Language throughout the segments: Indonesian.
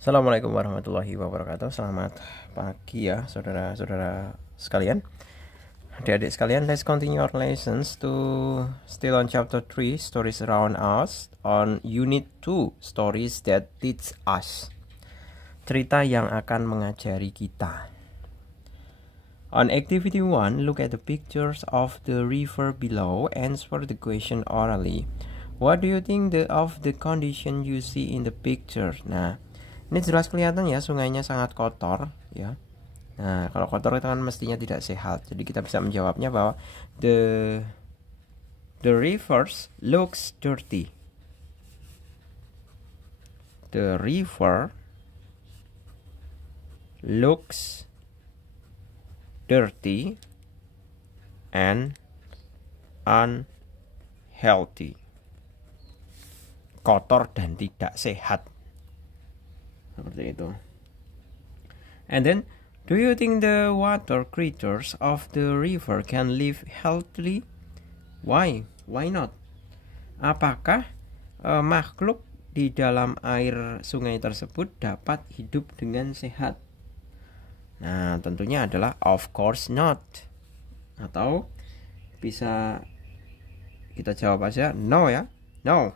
Assalamualaikum warahmatullahi wabarakatuh. Selamat pagi ya saudara-saudara sekalian. Adik-adik sekalian, let's continue our lessons to still on chapter 3, stories around us, on unit 2, stories that teach us. Cerita yang akan mengajari kita. On activity 1, look at the pictures of the river below, answer the question orally. What do you think of the condition you see in the picture? Nah, ini jelas kelihatan ya, sungainya sangat kotor ya. Nah, kalau kotor itu kan mestinya tidak sehat. Jadi kita bisa menjawabnya bahwa the rivers looks dirty. The river looks dirty and unhealthy. Kotor dan tidak sehat. Seperti itu. And then, do you think the water creatures of the river can live healthily? Why? Why not? Apakah makhluk di dalam air sungai tersebut dapat hidup dengan sehat? Nah, tentunya adalah of course not. Atau bisa kita jawab aja no ya. No.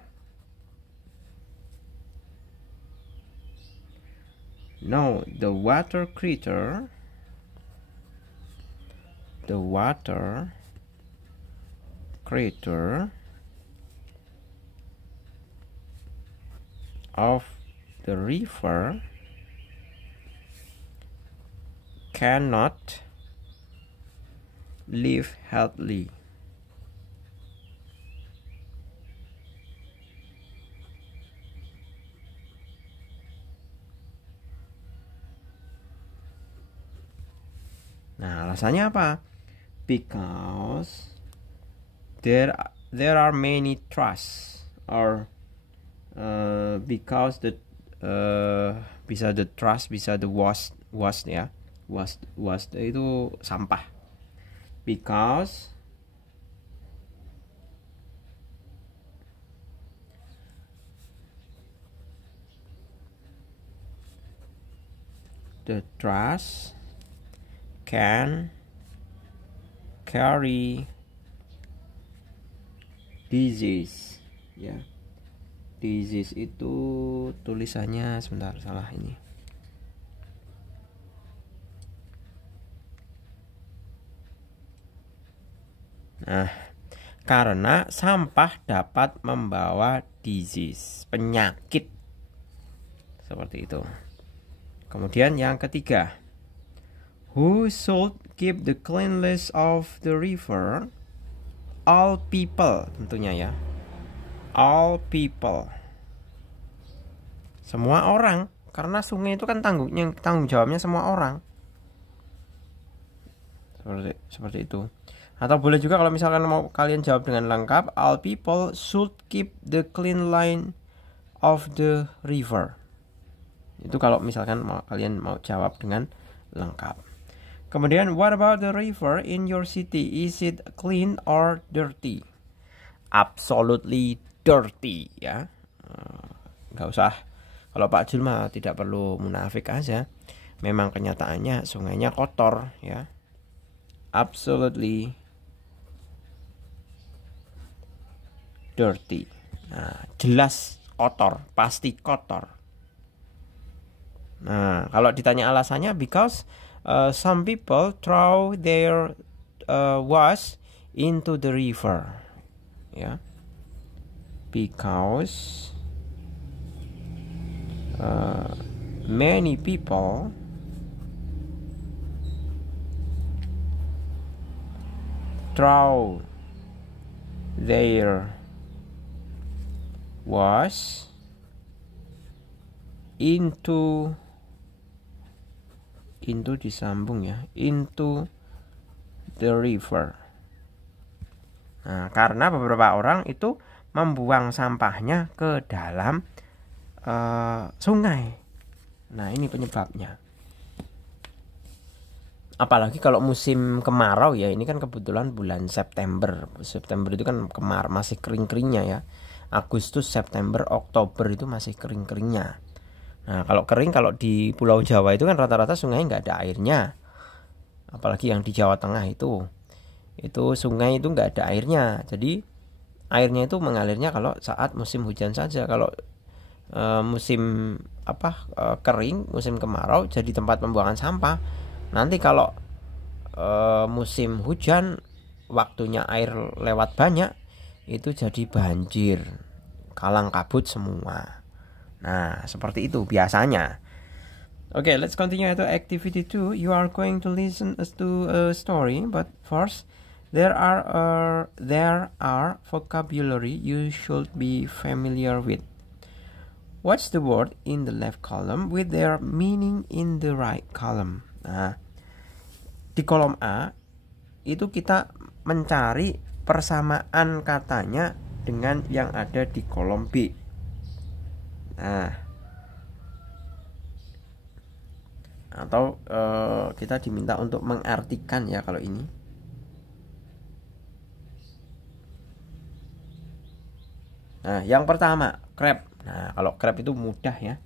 No, the water creature of the river cannot live healthily. Nah, alasannya apa? Because there are many trusts, or because bisa the trust, bisa the waste ya. Waste itu sampah. Because the trust can carry disease ya. Disease itu tulisannya sebentar, salah ini. Nah, karena sampah dapat membawa disease, penyakit. Seperti itu. Kemudian yang ketiga, who should keep the cleanliness of the river? All people, tentunya ya. All people. Semua orang, karena sungai itu kan tanggung jawabnya semua orang. Seperti itu. Atau boleh juga kalau misalkan mau kalian jawab dengan lengkap, all people should keep the clean line of the river. Itu kalau misalkan kalian mau jawab dengan lengkap. Kemudian, what about the river in your city? Is it clean or dirty? Absolutely dirty ya. Nggak usah. Kalau Pak Jul mah tidak perlu munafik aja. Memang kenyataannya sungainya kotor ya. Absolutely dirty. Nah, jelas kotor, pasti kotor. Nah, kalau ditanya alasannya, because some people throw their waste into the river, ya. Because many people throw their waste into disambung ya, into the river. Nah, karena beberapa orang itu membuang sampahnya ke dalam sungai. Nah, ini penyebabnya. Apalagi kalau musim kemarau ya, ini kan kebetulan bulan September. September itu kan masih kering-keringnya ya. Agustus, September, Oktober itu masih kering-keringnya. Nah, kalau kering, kalau di Pulau Jawa itu kan rata-rata sungai nggak ada airnya. Apalagi yang di Jawa Tengah itu sungai itu nggak ada airnya. Jadi airnya itu mengalirnya kalau saat musim hujan saja. Kalau musim kering, musim kemarau jadi tempat pembuangan sampah. Nanti kalau musim hujan, waktunya air lewat banyak, itu jadi banjir, kalang kabut semua. Nah, seperti itu biasanya. Okay, let's continue to activity 2. You are going to listen to a story, but first there are vocabulary you should be familiar with. What's the word in the left column with their meaning in the right column? Nah, di kolom A itu kita mencari persamaan katanya dengan yang ada di kolom B. Nah, atau kita diminta untuk mengartikan ya kalau ini. Nah, yang pertama crab. Nah, kalau crab itu mudah ya.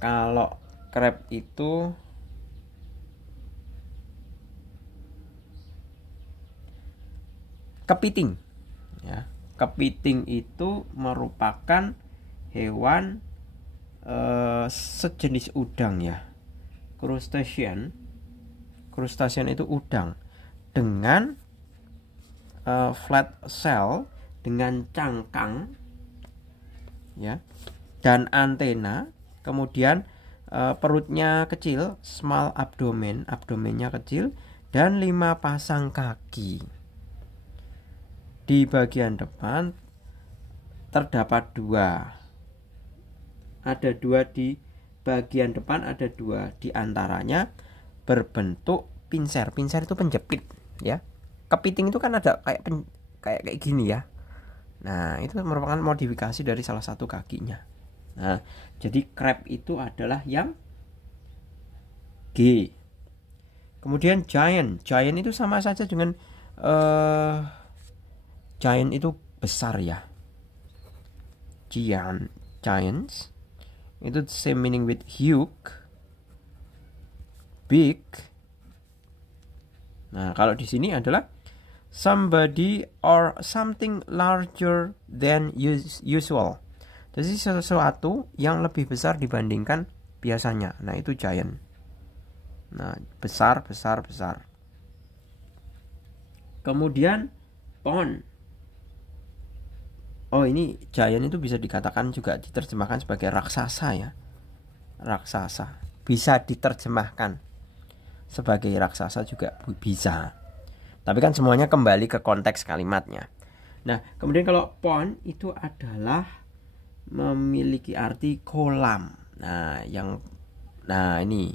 Kalau crab itu kepiting ya. Kepiting itu merupakan hewan sejenis udang ya. Crustacean itu udang dengan flat shell, dengan cangkang ya, dan antena. Kemudian perutnya kecil, small abdomen, abdomennya kecil, dan 5 pasang kaki. Di bagian depan terdapat 2. Ada 2 di bagian depan, ada 2 di antaranya berbentuk pinser. Pinser itu penjepit ya. Kepiting itu kan ada kayak gini ya. Nah, itu merupakan modifikasi dari salah satu kakinya. Nah, jadi crab itu adalah yang G. Kemudian giant. Giant itu sama saja dengan giant itu besar ya. Giants itu the same meaning with huge, big. Nah, kalau di sini adalah somebody or something larger than usual. Jadi sesuatu yang lebih besar dibandingkan biasanya. Nah, itu giant. Nah, besar. Kemudian pond. Oh, ini giant itu bisa dikatakan juga diterjemahkan sebagai raksasa ya. Raksasa. Bisa diterjemahkan sebagai raksasa juga bisa. Tapi kan semuanya kembali ke konteks kalimatnya. Nah, kemudian kalau pond itu adalah memiliki arti kolam. Nah, ini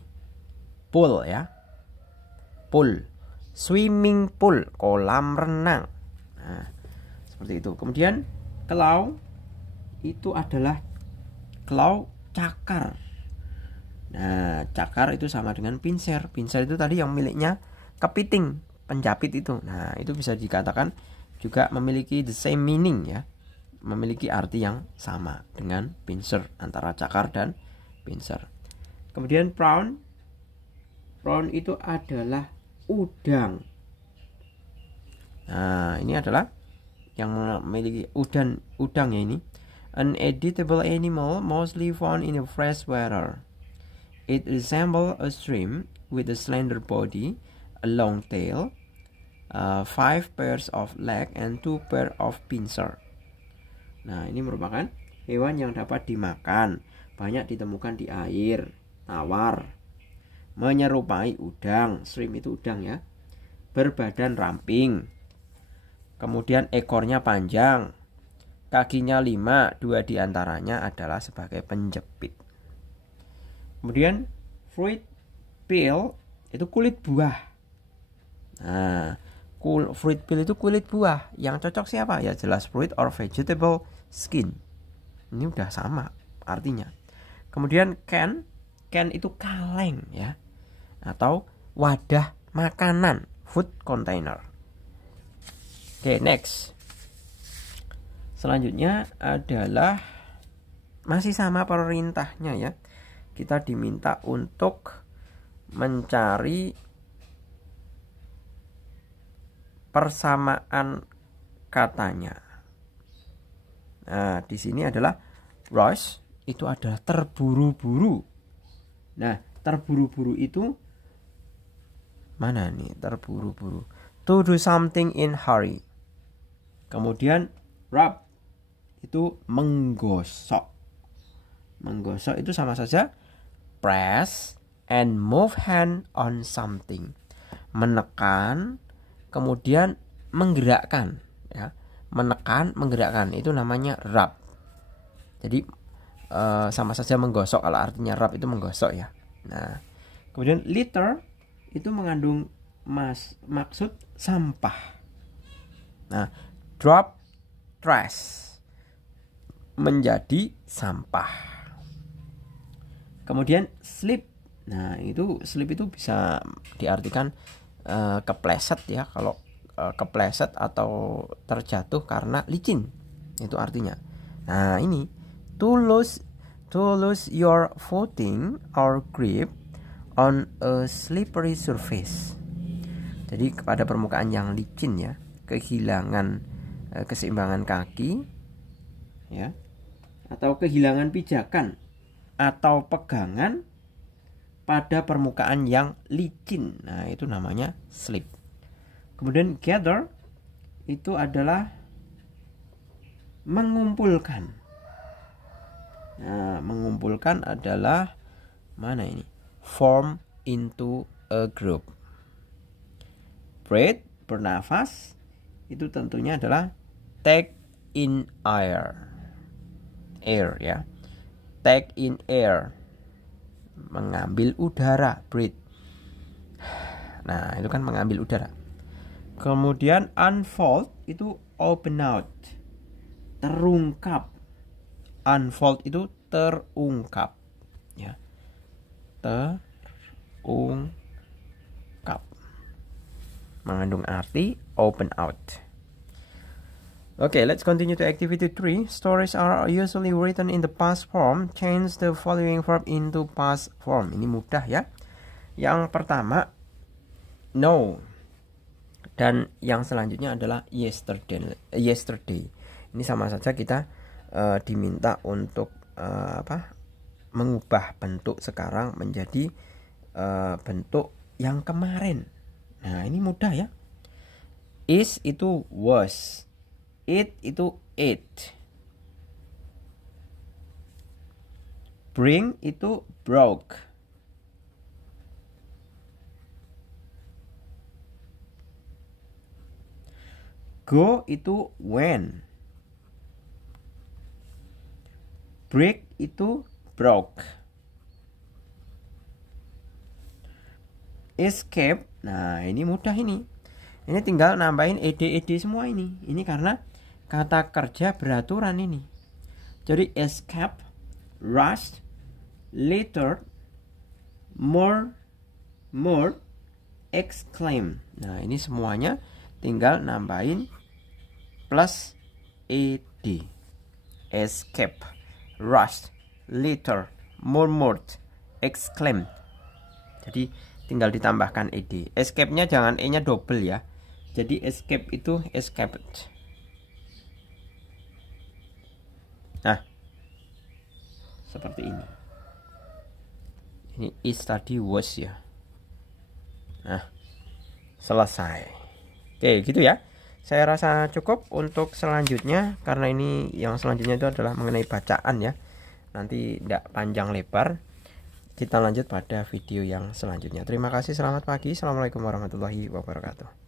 pool ya. Pool. Swimming pool, kolam renang. Nah, seperti itu. Kemudian claw itu adalah claw cakar. Nah, cakar itu sama dengan pinser. Pinser itu tadi yang miliknya kepiting, penjapit itu. Nah, itu bisa dikatakan juga memiliki the same meaning ya. Memiliki arti yang sama dengan pincer, antara cakar dan pincer. Kemudian prawn. Prawn itu adalah udang. Nah, ini adalah yang memiliki udang ya ini. An edible animal mostly found in the fresh water. It resembles a shrimp with a slender body, a long tail, 5 pairs of legs and 2 pairs of pincers. Nah, ini merupakan hewan yang dapat dimakan, banyak ditemukan di air tawar, menyerupai udang, shrimp itu udang ya, berbadan ramping, kemudian ekornya panjang, kakinya 5, 2 diantaranya adalah sebagai penjepit. Kemudian fruit peel itu kulit buah. Nah, fruit peel itu kulit buah. Yang cocok siapa? Ya jelas fruit or vegetable skin. Ini udah sama artinya. Kemudian can itu kaleng ya, atau wadah makanan, food container. Oke, next. Selanjutnya adalah masih sama perintahnya ya. kita diminta untuk mencari persamaan katanya. Nah, di sini adalah rush itu adalah terburu-buru. Nah, terburu-buru itu mana nih? Terburu-buru. To do something in hurry. Kemudian rub itu menggosok. Menggosok itu sama saja press and move hand on something. Menekan kemudian menggerakkan, ya. Menekan, menggerakkan itu namanya rub. Jadi sama saja menggosok kalau artinya rub itu menggosok, ya. Nah, kemudian litter itu mengandung maksud sampah. Nah, drop trash menjadi sampah. Kemudian slip. Nah, itu slip itu bisa diartikan kepleset, ya. Kalau kepleset atau terjatuh karena licin, itu artinya. Nah, ini to lose your footing or grip on a slippery surface. Jadi kepada permukaan yang licin, ya, kehilangan keseimbangan kaki, ya, atau kehilangan pijakan atau pegangan pada permukaan yang licin. Nah, itu namanya slip. Kemudian gather itu adalah mengumpulkan. Nah, mengumpulkan adalah mana ini? Form into a group. Breathe, bernafas, itu tentunya adalah take in air. Air, ya. Take in air. Mengambil udara, breathe. Nah, itu kan mengambil udara. Kemudian unfold itu open out. Terungkap. Unfold itu terungkap, ya. Terungkap. Mengandung arti open out. Okay, let's continue to activity 3. Stories are usually written in the past form. Change the following verb into past form. Ini mudah, ya. Yang pertama, no. Dan yang selanjutnya adalah yesterday. Ini sama saja kita diminta untuk mengubah bentuk sekarang menjadi bentuk yang kemarin. Nah, ini mudah, ya. Is itu was. It itu ate. Bring itu broke. Go itu went. Break itu broke. Escape. Nah, ini mudah ini. Ini tinggal nambahin ed semua ini. Ini karena kata kerja beraturan ini. Jadi escape, rush, later, more, exclaim. Nah, ini semuanya tinggal nambahin plus ed. Escape, rush, later, murmured, exclaim. Jadi tinggal ditambahkan ed. Escape-nya jangan e-nya double, ya. Jadi escape itu escaped. Nah, seperti ini. Ini is tadi was, ya. Nah, selesai. Oke, gitu ya. Saya rasa cukup untuk selanjutnya, karena ini yang selanjutnya itu adalah mengenai bacaan, ya. Nanti tidak panjang lebar. Kita lanjut pada video yang selanjutnya. Terima kasih, selamat pagi. Assalamualaikum warahmatullahi wabarakatuh.